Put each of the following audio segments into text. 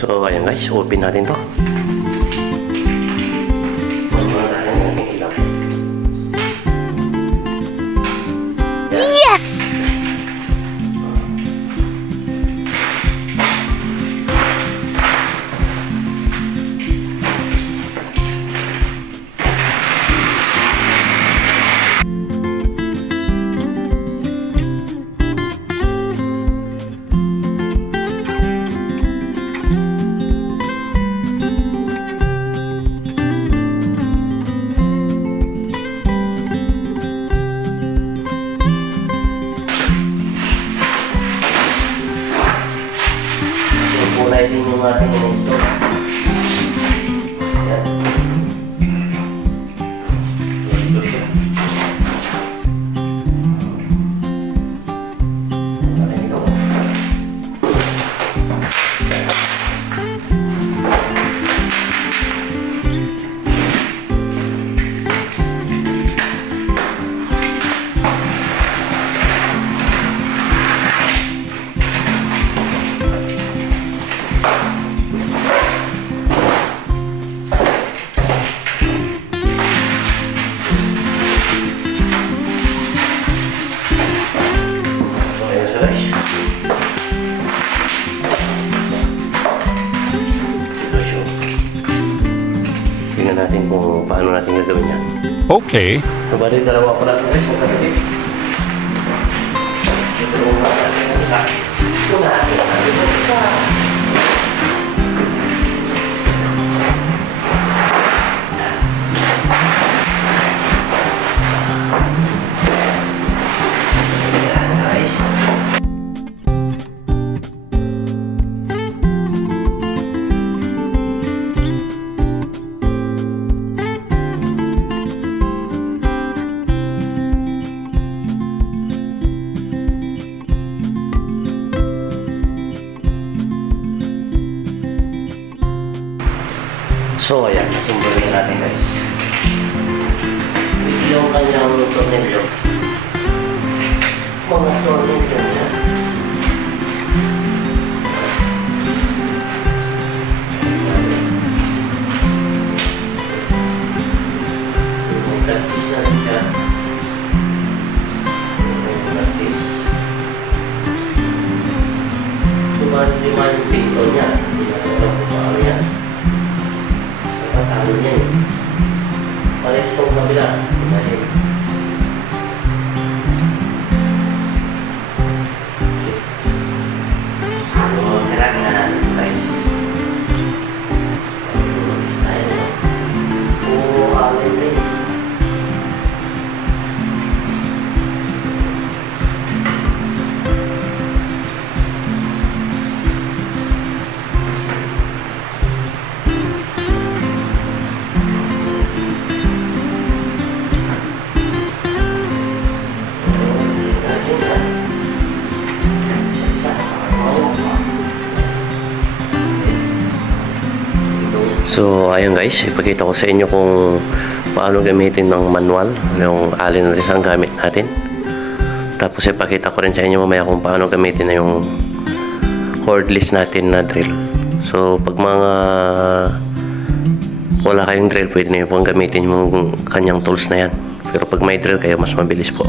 So ayan guys, open natin to. Yes! Kulay din yung ating in-install. Ayan. Ito siya. Marinig ako. Tingnan natin kung paano natin gagawin yan. Okay. So, bali, dalawa ko natin guys. Magkakabit. Ito yung natin ang isa. Ito natin ang isa. Ayan guys. So ayan, sumburin natin guys. Yung kanyang tornilyo. Mga tornilyo niya. Yung practice na rin siya. Yung practice. Lima yung pinto niya. Hindi na alam kung paano yan. Patalo niya yun. Pares kong kabila. Natin. So, kailangan na natin guys. Pag-uwis tayo. Puro alin guys. So ayun guys, ipakita ko sa inyo kung paano gamitin ng manual yung allen wrench ang gamit natin. Tapos ipakita ko rin sa inyo mamaya kung paano gamitin na yung cordless natin na drill. So pag mga wala kayong drill, pwede na yung gamitin yung kanyang tools na yan. Pero pag may drill kayo, mas mabilis po.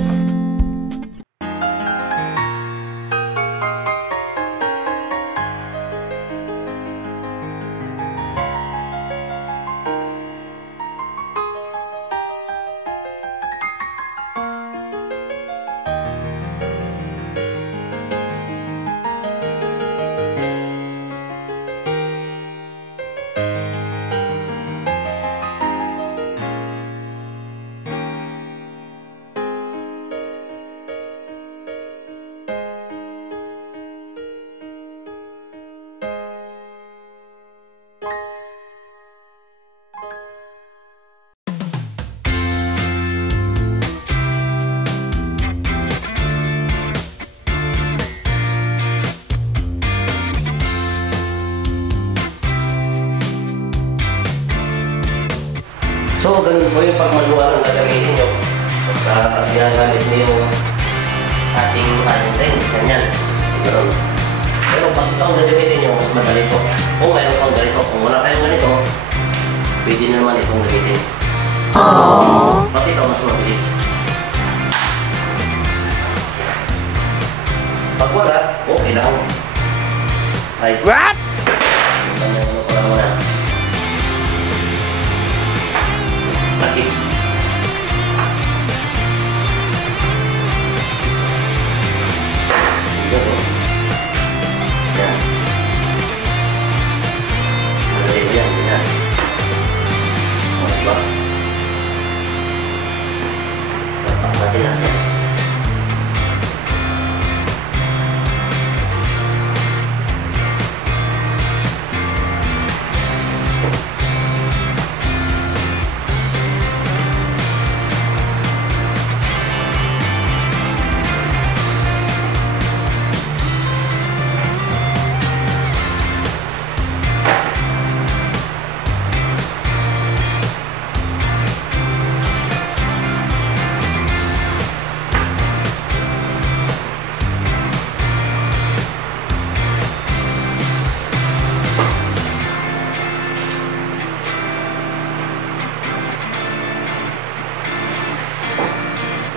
So, ganun po yung pagmanual na gagamitin nyo. Basta ginagamit nyo yung ating allen wrench, ganyan. Ganun. Pero pag ito ang gagamitin nyo, mas madali po. Kung mayroon pwede naman itong gamitin. Bakit ito mas mabilis? Pag wala, okay lang. Ay. What? Ano ko lang muna. Laki. Yan. Madali mo yan. Yan. Diba? Sapak natin natin.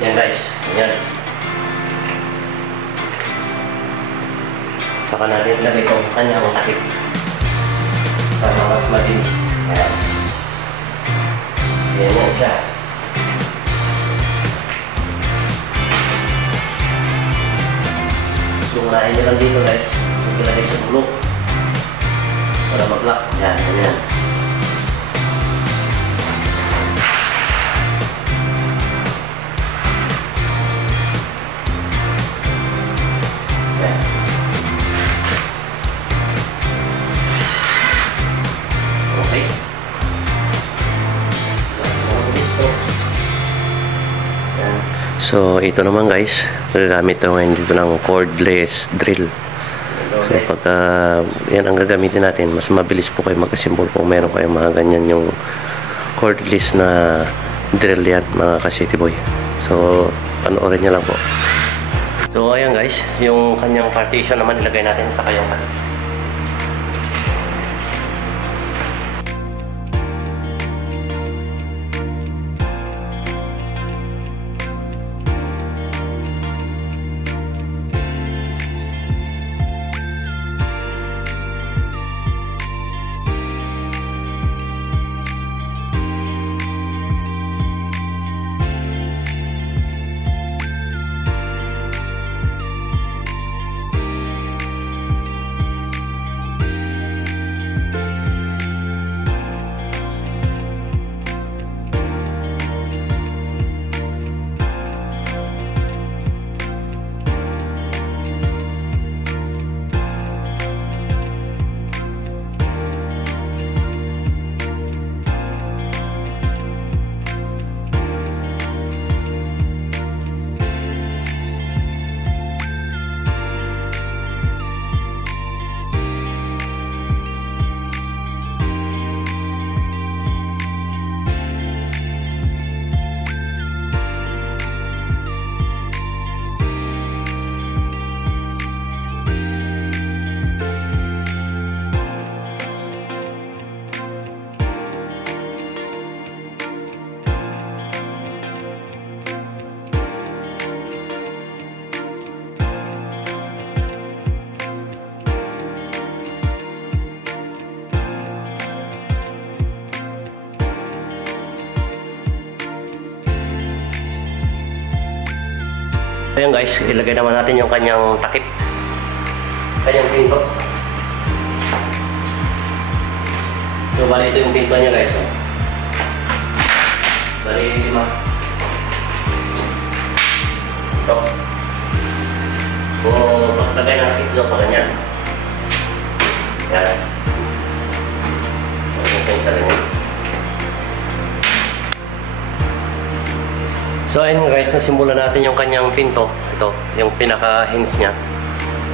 Yan guys, yan. Saka natin ilagay itong kanyang takip para mas malinis. Yan. Yan yan siya. Sumulain nyo lang dito guys. Ilagay sa bulok para mag-lock. Yan, yan yan. So ito naman guys, gagamit ito ngayon dito ng cordless drill. So pagka yan ang gagamitin natin, mas mabilis po kayo magkasimbol kung meron kayong mga ganyan yung cordless na drill yan mga ka-City Boy. So panoorin nyo lang po. So ayan guys, yung kanyang partition naman ilagay natin sa kayong takip. Ayan guys, ilagay naman natin yung kanyang takip, kanyang pinto. So bali ito yung pinto niya guys. Bali 5. Ito. So paglagay natin ito pa ganyan. Yan. Ito yung isa rin. So ayun guys, nasimulan natin yung kanyang pinto. Ito, yung pinaka-hinge niya.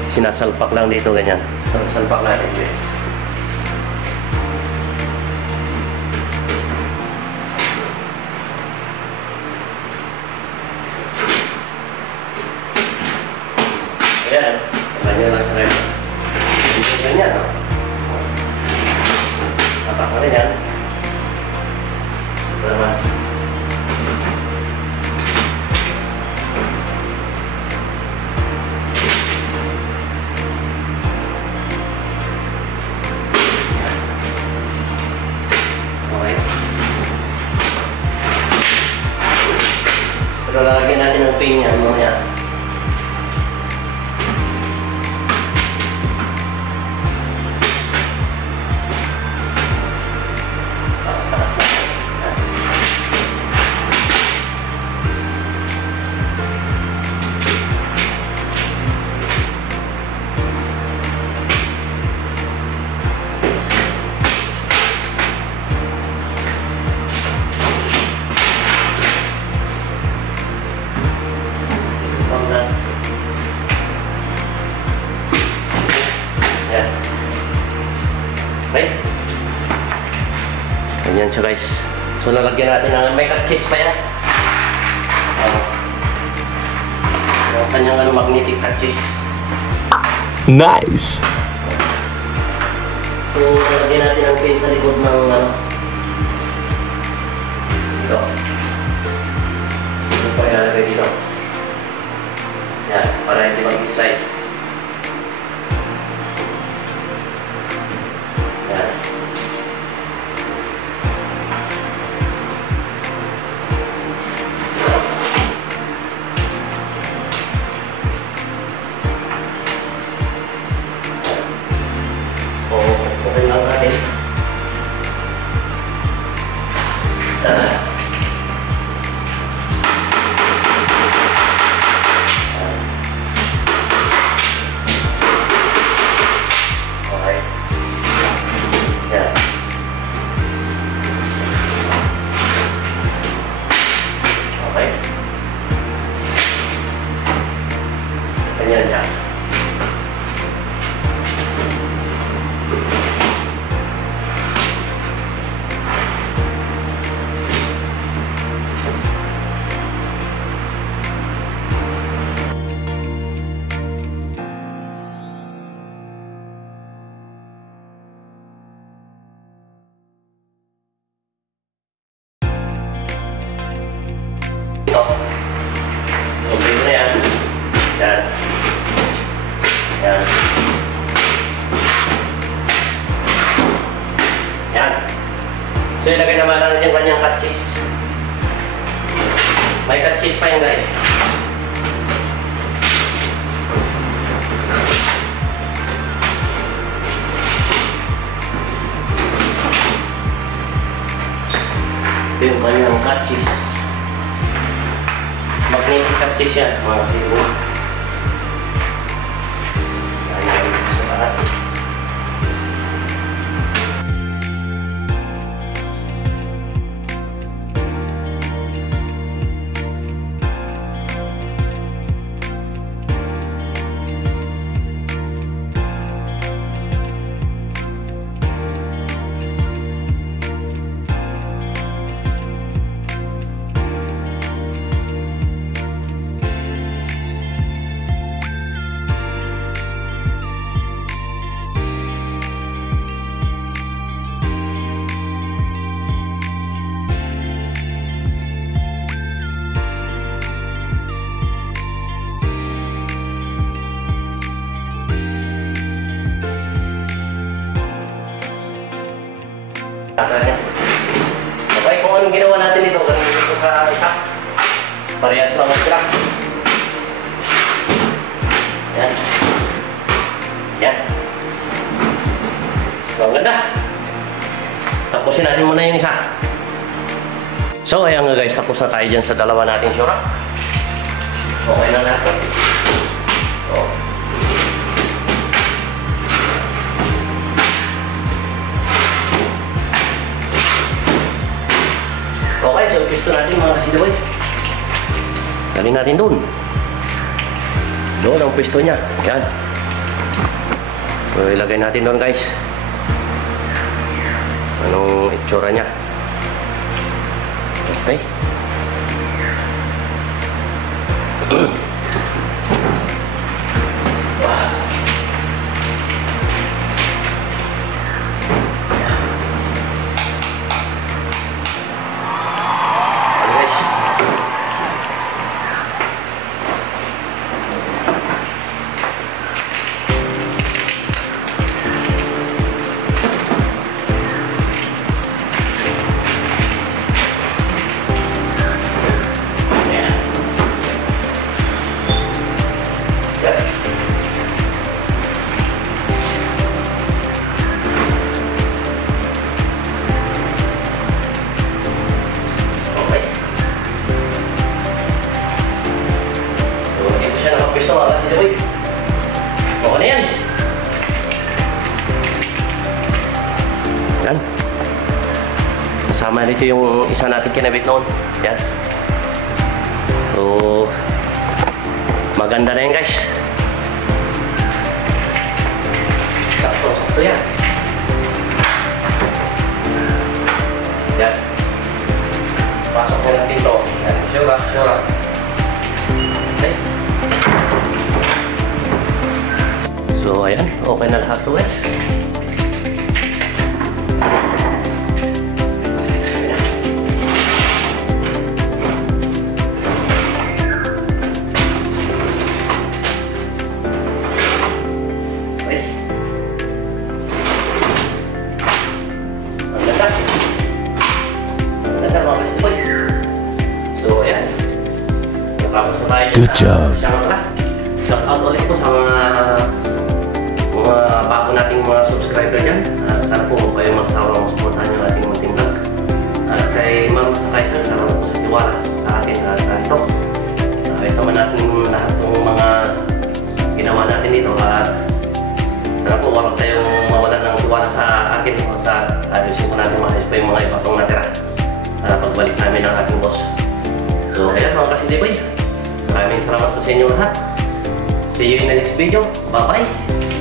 Sinasalpak lang dito ganyan. So salpak natin guys. Ayan, ganyan lang sa rin. Ganyan, no? Tapak na rin yan. Ganyan siya guys. So lalagyan natin ng may cut-cheese pa yan. Yung kanyang magnetic cut-cheese. Nice! So lalagyan natin ang pin sa likod ng ito. Ito pa ilalagay dito. Yan, para hindi mag-slide. Yan. Okay lang natin. Okay. Yan. Okay. Ganyan siya. Ito. Okay na yan. Yan. Yan. Yan. So ilagay naman natin yung kanyang cut cheese. May cut cheese pa yun guys. Ito yung kanyang cut cheese. Magnetic cut-cheese yan, mga sigo. Ayan, sa taas. Okay, kung anong ginawa natin dito, ganun dito sa isa. Parehas lang ang crack. Yan. Yan. So, ang ganda. Tapusin natin muna yung isa. So, ayan nga guys, tapos na tayo dyan sa dalawa nating syura. Okay na natin. So, okay, so pisto natin mga kasilaboy. Dalhin natin doon. Doon ang pisto niya. Yan. So ilagay natin doon guys. Anong itsura niya. Okay. Yan. Kasama dito yung isa natin kinabit noon. Yan. So, maganda na yan guys. Sakto yan. Dora. Okay. So, ayan. Okay na lahat to, guys. Good job. Shout out ulit po sa mga bago nating mga subscriber dyan. Sana po kayo magsawang suportahan yung ating munting vlog. At kay Ma'am Kaiser, salamat po sa tiwala sa akin at ito. Ito man natin lahat ng mga ginawa natin dito at sana po walang tayong mawalan ng tiwala sa akin at ayusin po natin maayos pa yung mga iba pang natira pagbalik namin ng ating boss. So, ayan mga kasindiboy. Maraming salamat po sa inyo lahat. See you in the next video. Bye-bye!